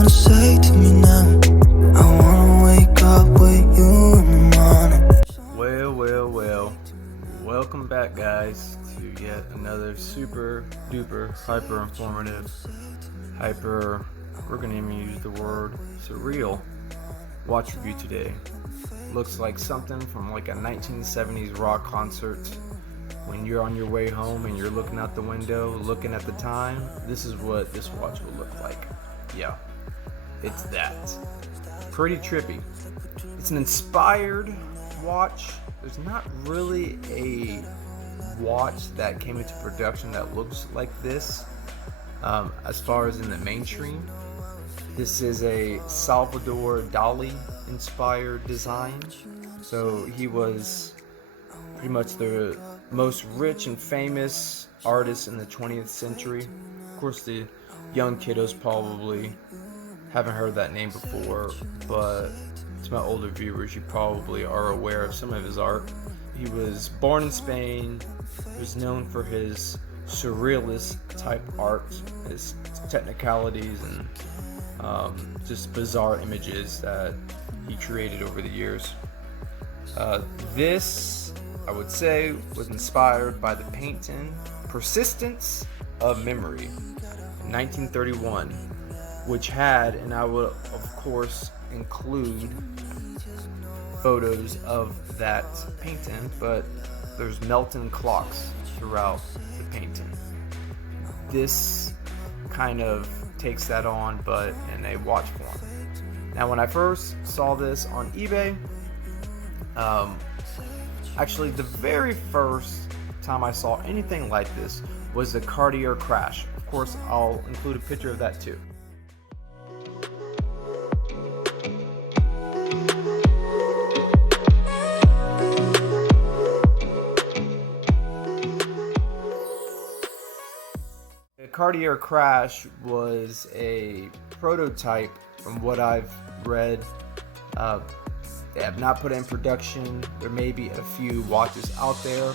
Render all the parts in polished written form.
wanna say to me now? I wanna wake up with you in the morning. Well. Welcome back, guys, to yet another super duper hyper informative, we're gonna even use the word surreal watch review today. Looks like something from like a 1970s rock concert. When you're on your way home and you're looking out the window, looking at the time, this is what this watch will look like. Yeah, it's that. Pretty trippy. It's an inspired watch. There's not really a watch that came into production that looks like this, as far as in the mainstream. This is a Salvador Dalí inspired design. So he was pretty much the most rich and famous artist in the 20th century. Of course, the young kiddos probably haven't heard that name before, but to my older viewers, you probably are aware of some of his art. He was born in Spain. He was known for his surrealist type art, his technicalities, and just bizarre images that he created over the years. This, I would say, was inspired by the painting Persistence of Memory in 1931, which had, and I will of course include photos of that painting, but there's melting clocks throughout the painting. This kind of takes that on, but in a watch form. Now, when I first saw this on eBay, actually the very first time I saw anything like this was the Cartier crash. Of course, I'll include a picture of that too. The Cartier crash was a prototype from what I've read. They have not put it in production. There may be a few watches out there,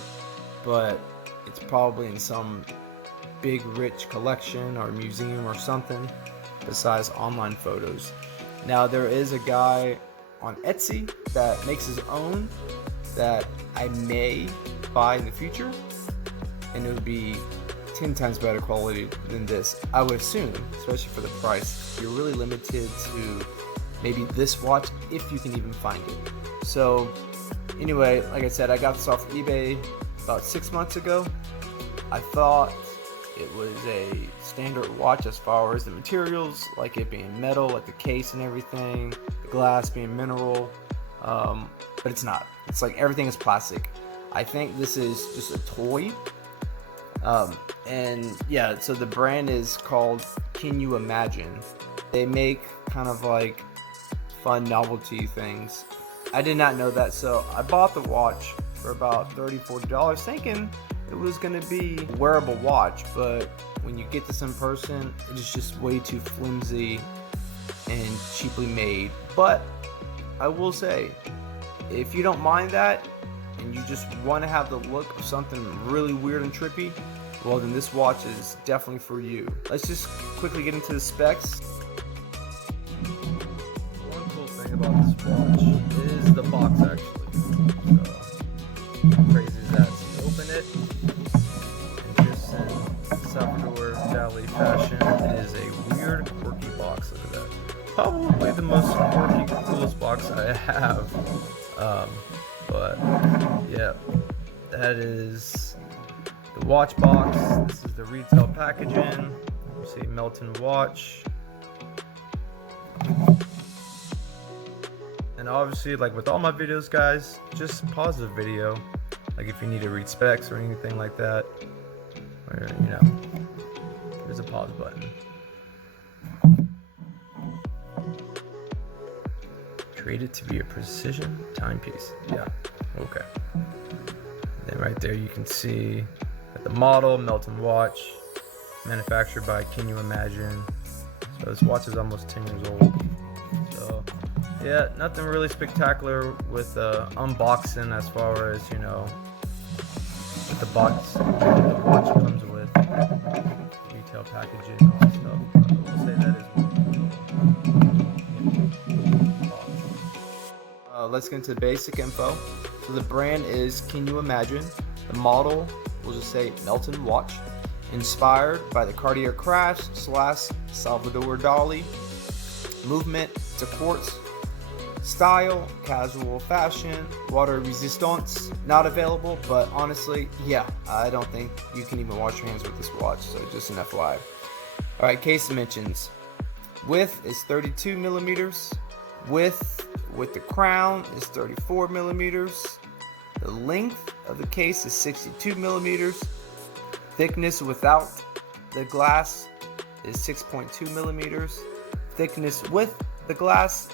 but it's probably in some big rich collection or museum or something besides online photos. Now, there is a guy on Etsy that makes his own that I may buy in the future, and it would be 10 times better quality than this, I would assume, especially for the price. You're really limited to maybe this watch, if you can even find it. So anyway, like I said, I got this off eBay about 6 months ago. I thought it was a standard watch as far as the materials, like it being metal, like the case and everything, the glass being mineral, but it's not. It's like everything is plastic. I think this is just a toy. And yeah, so the brand is called Can You Imagine? They make kind of like fun novelty things. I did not know that, so I bought the watch for about $30-40, thinking it was going to be a wearable watch, but when you get this in person, it is just way too flimsy and cheaply made. But I will say, if you don't mind that and you just want to have the look of something really weird and trippy, well, then this watch is definitely for you. Let's just quickly get into the specs. One cool thing about this watch is the box, actually. So, how crazy is that? So you open it, and just in Salvador Dalí fashion, it is a weird, quirky box. Look at that. Probably the most quirky, coolest box I have. But yeah, that is the watch box. This is the retail packaging. You see Melton watch. And obviously, like with all my videos, guys, just pause the video. Like if you need to read specs or anything like that, or there's a pause button. Created to be a precision timepiece. Yeah, okay. Then right there you can see that the model, Melton watch, manufactured by Can You Imagine? So this watch is almost 10 years old. So yeah, nothing really spectacular with unboxing as far as, with the box the watch comes with, retail packaging and all that stuff. I will say that is let's get into the basic info. So the brand is Can You Imagine? The model, we'll just say Melton watch. Inspired by the Cartier crash / Salvador Dalí. Movement to quartz. Style, casual fashion. Water resistance, not available, but honestly, yeah, I don't think you can even wash your hands with this watch, so just an FYI. Alright, case dimensions. Width is 32 millimeters. Width with the crown is 34 millimeters. The length of the case is 62 millimeters. Thickness without the glass is 6.2 millimeters. Thickness with the glass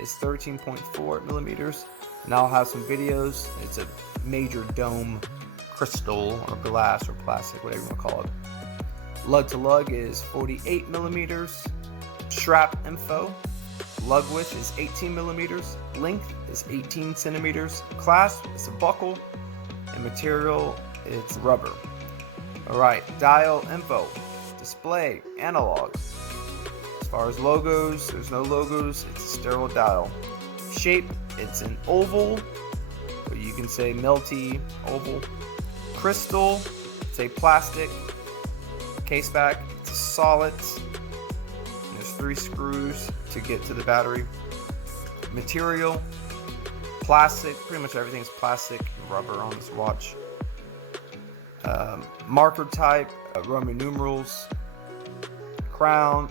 is 13.4 millimeters. And I'll have some videos. It's a major dome crystal or glass or plastic, whatever you want to call it. Lug to lug is 48 millimeters. Strap info. Lug width is 18 millimeters. Length is 18 centimeters. Clasp is a buckle. And material, it's rubber. Alright, dial info. Display, analog. As far as logos, there's no logos. It's a sterile dial. Shape, it's an oval. Or you can say melty oval. Crystal, it's a plastic. Case back, it's a solid. And there's 3 screws to get to the battery. Material, plastic. Pretty much everything's plastic and rubber on this watch. Marker type, Roman numerals. Crown,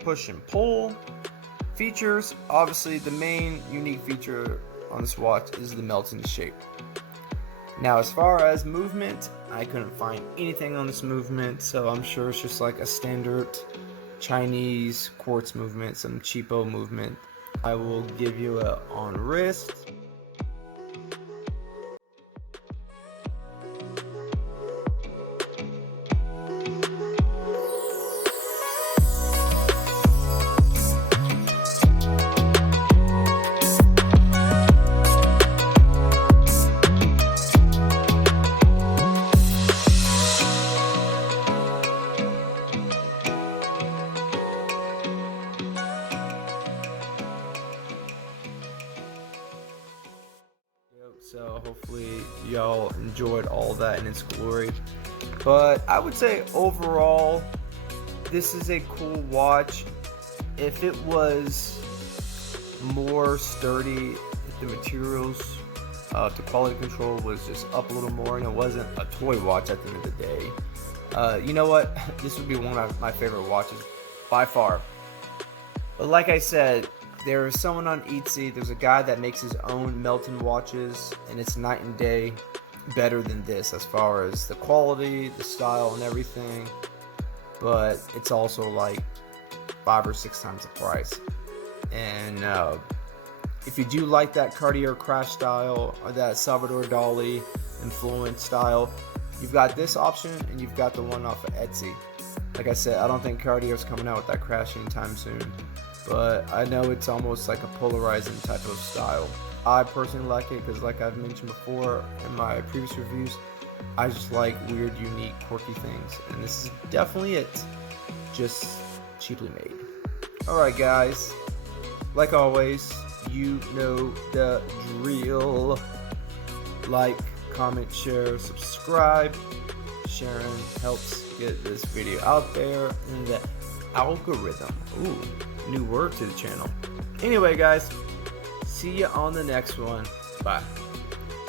push and pull. Features, obviously the main unique feature on this watch is the Melton shape. Now as far as movement, I couldn't find anything on this movement, so I'm sure it's just like a standard Chinese quartz movement, some cheapo movement. I will give you a on wrist. So hopefully y'all enjoyed all that in its glory. But I would say overall, this is a cool watch. If it was more sturdy, if the materials, the quality control was just up a little more and it wasn't a toy watch at the end of the day, you know what? This would be one of my favorite watches by far. But like I said, there is someone on Etsy, there's a guy that makes his own Melton watches, and it's night and day better than this as far as the quality, the style, and everything. But it's also like 5 or 6 times the price. And if you do like that Cartier crash style or that Salvador Dalí influence style, you've got this option and you've got the one off of Etsy. Like I said, I don't think Cartier's coming out with that crash anytime soon. But I know it's almost like a polarizing type of style. I personally like it because, like I've mentioned before in my previous reviews, I just like weird, unique, quirky things. And this is definitely it. Just cheaply made. Alright guys, like always, you know the drill. Like, comment, share, subscribe. Sharing helps get this video out there in the algorithm. Ooh, new word to the channel. Anyway guys, see you on the next one. Bye.